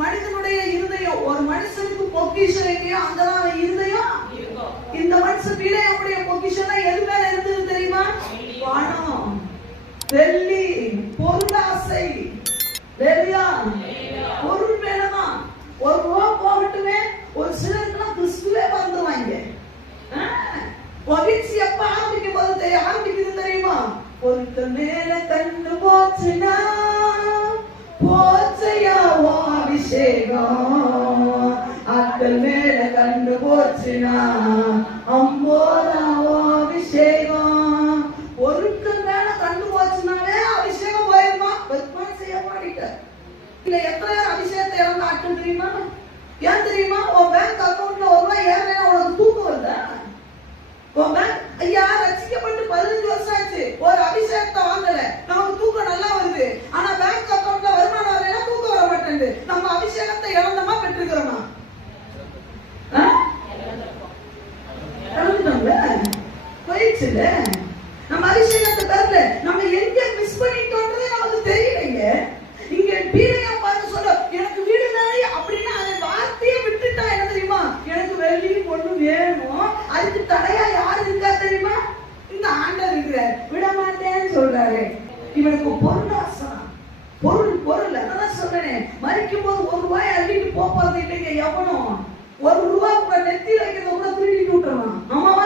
மனிதனுடைய இருதயம், ஒரு மனுஷனுக்கு பொக்கிஷம் எங்கேயோ அங்கதான் அவன் இருதயம். இந்த மனுஷன் பிள்ளையுடைய பொக்கிஷம் எது மேல இருந்தது தெரியுமா? பணம், வெள்ளி, பொருளாசை, பொருள் மேலதான். ஒரு ரூபா போகட்டுமே, ஒரு சிலருக்குலாம் கிறிஸ்துவே வந்துவாங்க. மகிழ்ச்சி எப்ப ஆரம்பிக்கும் போது ஆரம்பிக்குது தெரியுமா? பொருட்கள் மேல கண்டு போச்சுனா போச்சையா அபிஷேகம், ஆட்கள் மேல கண்டு போச்சுனா அம்போதாவோ அபிஷேகம். பொருட்கள் மேல கண்டு போச்சுனாலே அபிஷேகம் போயிருமா? வெறுப்பான செய்ய மாட்டீங்க. இல்ல எத்தனை அபிஷேகத்தை இழந்த ஆட்கள் தெரியுமா? ஏன் தெரியுமா? உன் பேங்க் அக்கௌண்ட்ல ஒரு ரூபாய் ஏறலைன்னா உனக்கு தூக்கம் வருதா? உன் பேங்க் ஐயா ரசிக்கப்பட்டு 15 வருஷம் ஆச்சு, ஒரு அபிஷேகத்தை வாங்கல, நமக்கு தூக்கம் நல்லா வருது. ஆனா பேங்க் அக்கௌண்ட்ல வருமானம் வரலைன்னா தூக்கம் வர மாட்டேங்குது. நம்ம அபிஷேகத்தை இழந்தமா பெற்றுக்கிறோமா? போயிடுச்சுல்ல. நம்ம அபிஷேகத்தை பெறல, நம்ம எங்க மிஸ் பண்ணிட்டோன்றதே நமக்கு தெரியலைங்க. இங்க பீலையா பார்த்து சொல்ல, எனக்கு வீடு நிறைய அப்படின்னா அதை வார்த்தையை விட்டுட்டா என்ன தெரியுமா? எனக்கு வெள்ளி பொண்ணு வேணும். அதுக்கு தடையா யாரு இருக்கா தெரியுமா? இந்த ஆண்டவர் இருக்கிறார், விட மாட்டேன்னு சொல்றாரு. இவனுக்கு பொருளாசனம், பொருள் அதான் சொல்றேன். மறிக்கும் போது 1 ரூபாய் அள்ளிட்டு போறது இல்லைங்க எவனும். 1 ரூபாய் நெத்தியில் வைக்கிறத கூட திருடிட்டு விட்டுறான். ஆமாவா?